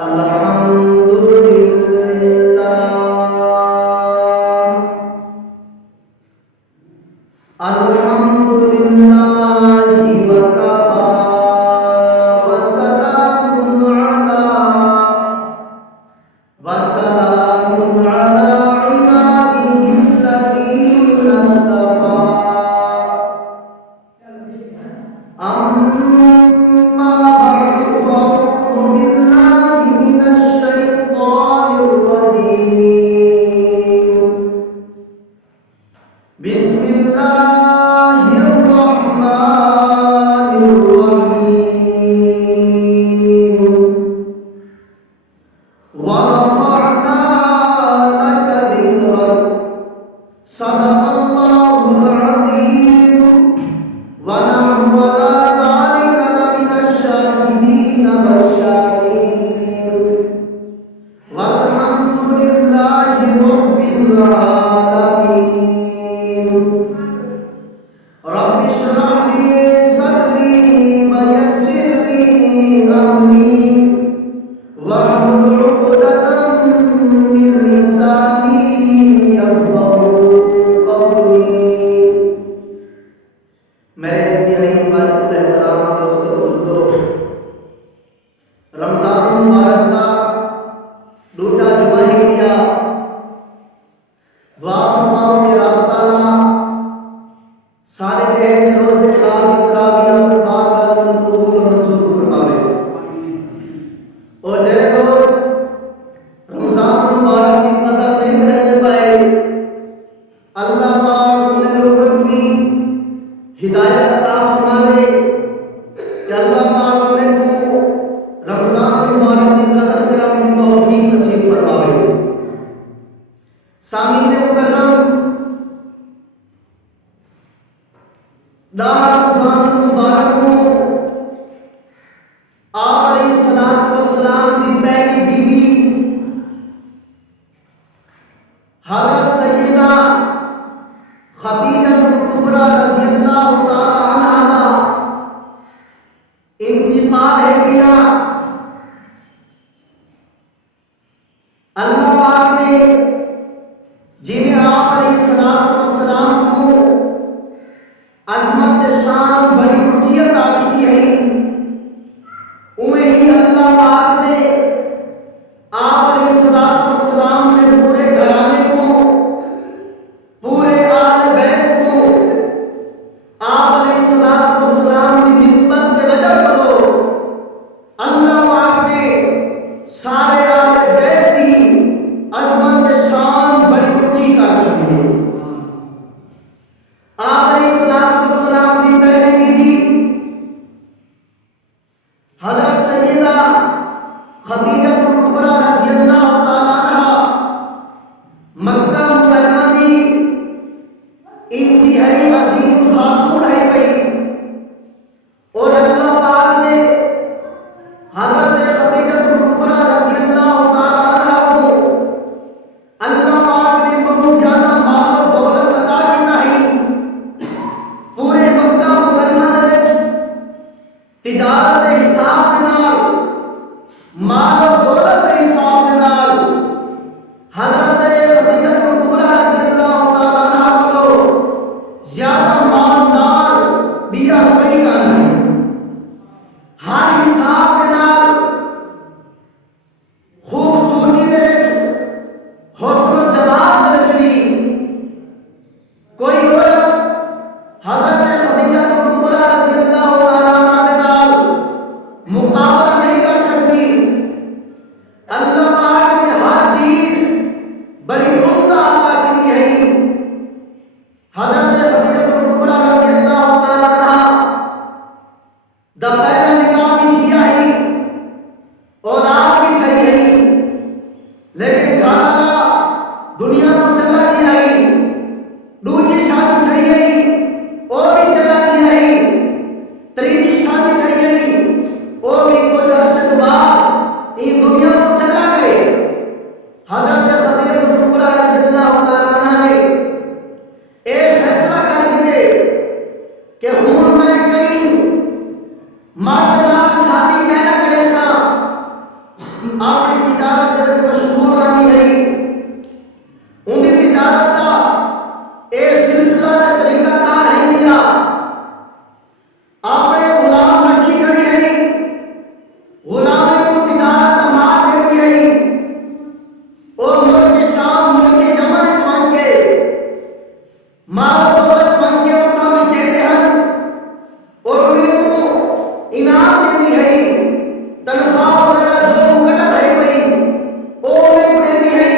अल्हम्दुलिल्लाहि वकफा वसलामुन अला इबादिहिल्लज़ीना इस्तफा अम्मा बअदु फ़अऊज़ु बिल्लाहि मिनश शैतानिर रजीम बिस्मिल्लाहिर रहमानिर रहीम वरफ़अना लक ज़िक्रक सदक़ल्लाहुल अज़ीम वनहनु अला ज़ालिका लमिनश शाहिदीन वश्शाकिरीन वल्हम्दुलिल्लाहि रब्बिल आलमीन। रब्बि इश्रह ली सदरी वयस्सिर ली अमरी वहलुल उक़दतम मिन लिसानी यफ़क़हू क़ौली। मेरे इंतहाई वाजिब एहतराम दोस्तों बुजुर्गों, रमज़ान मुबारक का दूसरा जुमा ही किया। दुआ फरमाओ कि रब ताला सारे देह रोज़े रात की तरावीह और बारगाह में कबूल और मंजूर फरमावे। और जेरे लोग रमज़ान मुबारक की कदर नहीं करने पाए, अल्लाह पाक उन लोगों को भी हिदायत अता फरमावे कि अल्लाह पाक उन्हें को रमज़ान मुबारक की कदर करने की तौफीक नसीब फरमावे। सामीन मुकर्रम, रमज़ान मुबारक को आप अलैहिस्सलातु वस्सलाम की पहली बीवी हज़रत सय्यदा खदीजतुल कुबरा रज़ियल्लाहु ताला अन्हा का इंतकाल है किया। अल्लाह पाक ने जिन्हें आप अलैहिस्सलातु वस्सलाम को अज़मत शान बड़ी ऊंची अता की है, उन्हें ही अल्लाह पाक ने आप अलैहिस्सलातु वस्सलाम ने पूरे घराने को, पूरे अहले बैत को आप अलैहिस्सलातु वस्सलाम की निस्बत के वजह करो अल्लाह पाक ने सारे अहले बैत की अज़मत शान बड़ी ऊंची कर चुकी है। आप अलैहिस्सलातु वस्सलाम की पहली बीवी हज़रत सय्यदा खदीजतुल कुबरा रज़ियल्लाहु ताला अन्हा मक्का मुकर्रमा की इंतहाई अजीम खातून है गई। और अल्लाह पाक ने हज़रत खदीजतुल कुबरा रज़ियल्लाहु ताला अन्हा को अल्लाह पाक ने बहुत ज्यादा माल और दौलत अता किया है। पूरे मक्का मुकर्रमा दे विच तिजारत के हिसाब के नाल माल और दौलत गुलामे को तिजारत मार देती है और मुल्क शाम मुल्क यमन जवान के माल दौलत वन के उत्था में छेड़ते हैं और उनको इनाम देती है तनख्वाह वगैरह जो मुकर्रर है भाई वो में देती है।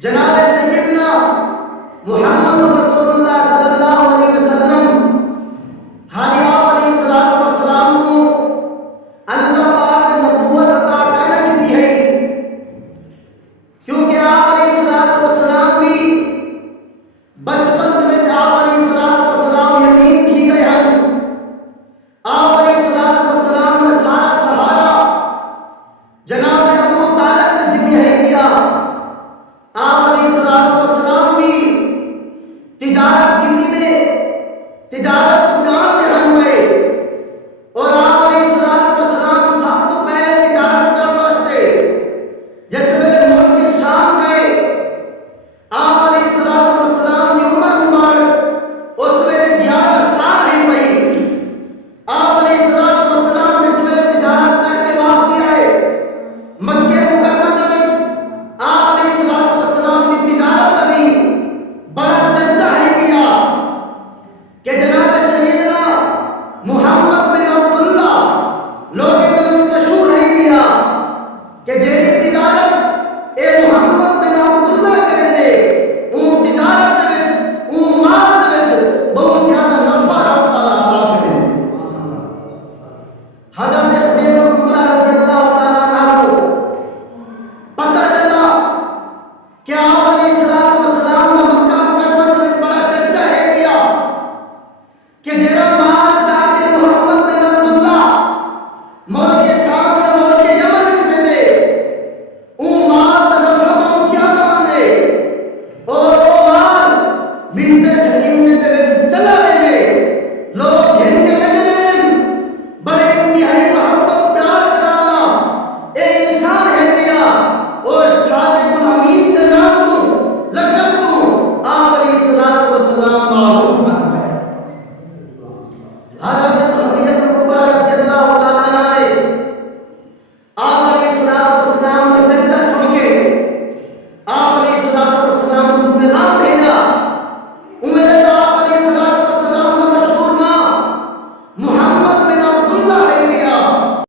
जनाब सैयदना मुहम्मद रसूलुल्लाह सल्लल्लाहु अलैहि वसल्लम हालिया अलैहिस्सलातु वस्सलाम को अल्लाह पाक ने नबूवत अता करना की है, क्योंकि आप अलैहिस्सलातु वस्सलाम भी बचपन में आप अलैहिस्सलातु वस्सलाम यतीम थी गए हैं। आप अलैहिस्सलातु वस्सलाम का सारा सहारा जनाब अबू तालिब ने ज़िम्मे किया। आप अलैहिस्सलातु वस्सलाम भी तिजारत की ने तिजारत उड़ान के हम गए और आप अलैहिस्सलातु वस्सलाम सब तो पहले तिजारत करने वास्ते जिस वेले मुल्क शाम गए आप अलैहिस्सलातु वस्सलाम की उम्र मुबारक उस वेले 11 साल है भाई। आप अलैहिस्सलातु वस्सलाम जिस वेले तिजारत करके वापसी आए मक्के मुकर्रमा दे विच आप अलैहिस्सलातु वस्सलाम की तिजारत का भी बड़ा चर्चा है पिया कि जनाब सैयदना मुहम्मद बिन अब्दुल्ला लोगे में मशहूर है पिया कि जेरी तिजारत ए मुहम्मद बिन अब्दुल्ला करे दे उन तिजारत दे विच उन माल दे विच बहुत ज्यादा नफा रब तआला अता करे। हजरत